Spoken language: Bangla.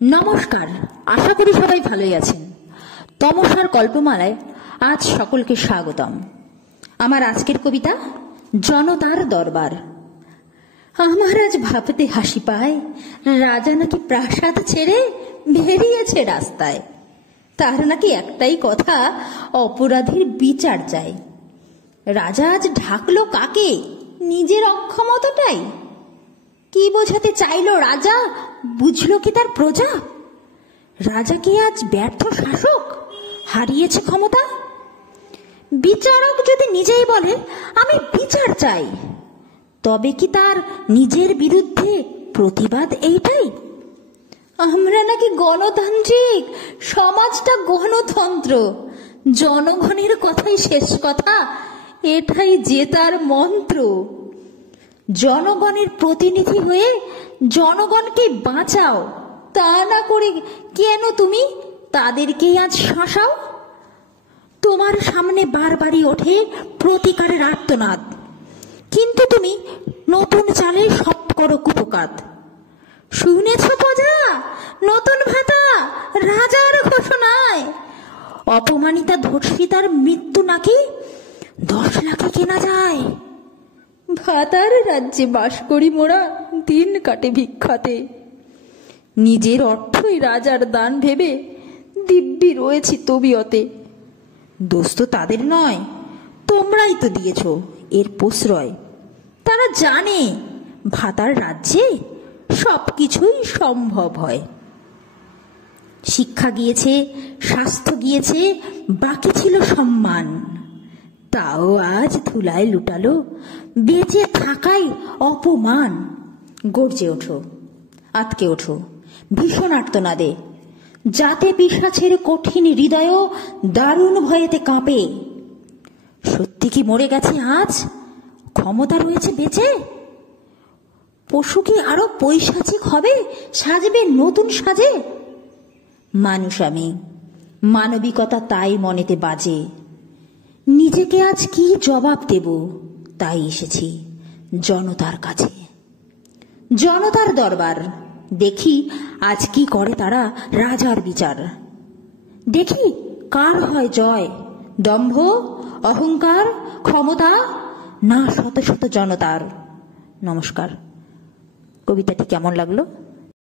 নমস্কার, আশা করি সবাই ভালোই আছেন। তমসার গল্পমালায় আজ সকলকে স্বাগতম। আমার আজকের কবিতা জনতার দরবার। আমার আজ ভাবতে হাসি পায়, রাজা নাকি প্রাসাদ ছেড়ে বেরিয়েছে রাস্তায়। তার নাকি একটাই কথা, অপরাধীর বিচার চাই। রাজা আজ ঢাকলো কাকে? নিজের অক্ষমতাটাই। কি বোঝাতে চাইলো রাজা? বুঝলো কি তার প্রজা? রাজা কি আজ ব্যর্থ শাসক? হারিয়েছে ক্ষমতা? বিচারক যদি নিজেই বলে আমি বিচার চাই, তবে কি তার নিজের বিরুদ্ধে প্রতিবাদ এইটাই? আমরা নাকি গণতান্ত্রিক, সমাজটা গণতন্ত্র। জনগণের কথাই শেষ কথা, এটাই যে তার মন্ত্র। জনগণের প্রতিনিধি হয়ে জনগণকে বাঁচাও, তা না করে কেন তুমি তাদেরকেই আজ শাসাও? তোমার সামনে বারবারই ওঠে প্রতিকারের আর্তনাদ, কিন্তু তুমি নতুন চালে সব করো কুপকাত। শুনেছ প্রজা, নতুন ভাতা রাজার ঘোষণায়। অপমানিতা ধর্ষিতার মৃত্যু নাকি 10 লাখে কেনা যায়। ভাতার রাজ্যে বাস করি মোরা, দিন কাটে ভিক্ষাতে। নিজের অর্থই রাজার দান ভেবে দিব্যি রয়েছি তবিয়তে। দোষ তো তাদের নয়, তোমরাই তো দিয়েছ এর প্রশ্রয়। তারা জানে ভাতার রাজ্যে সবকিছুই সম্ভব হয়। শিক্ষা গিয়েছে, স্বাস্থ্য গিয়েছে, বাকি ছিল সম্মান। তাও আজ ধুলায় লুটালো, বেঁচে থাকাই অপমান। গর্জে ওঠো, আতকে ওঠো ভীষণ আর্তনাদে, যাতে পিশাচের কঠিন হৃদয় দারুণ ভয়েতে কাঁপে। সত্যি কি মরে গেছে আজ? ক্ষমতা রয়েছে বেঁচে? পশু কি আরো পৈশাচিক হবে, সাজবে নতুন সাজে? মানুষ আমি, মানবিকতা তাই মনেতে বাজে। নিজেকে আজ কি জবাব দেব, তাই এসেছি জনতার কাছে। জনতার দরবার, দেখি আজ কি করে তারা রাজার বিচার। দেখি কার হয় জয়, দম্ভ, অহংকার, ক্ষমতা, না শত শত জনতার। নমস্কার। কবিতাটি কেমন লাগলো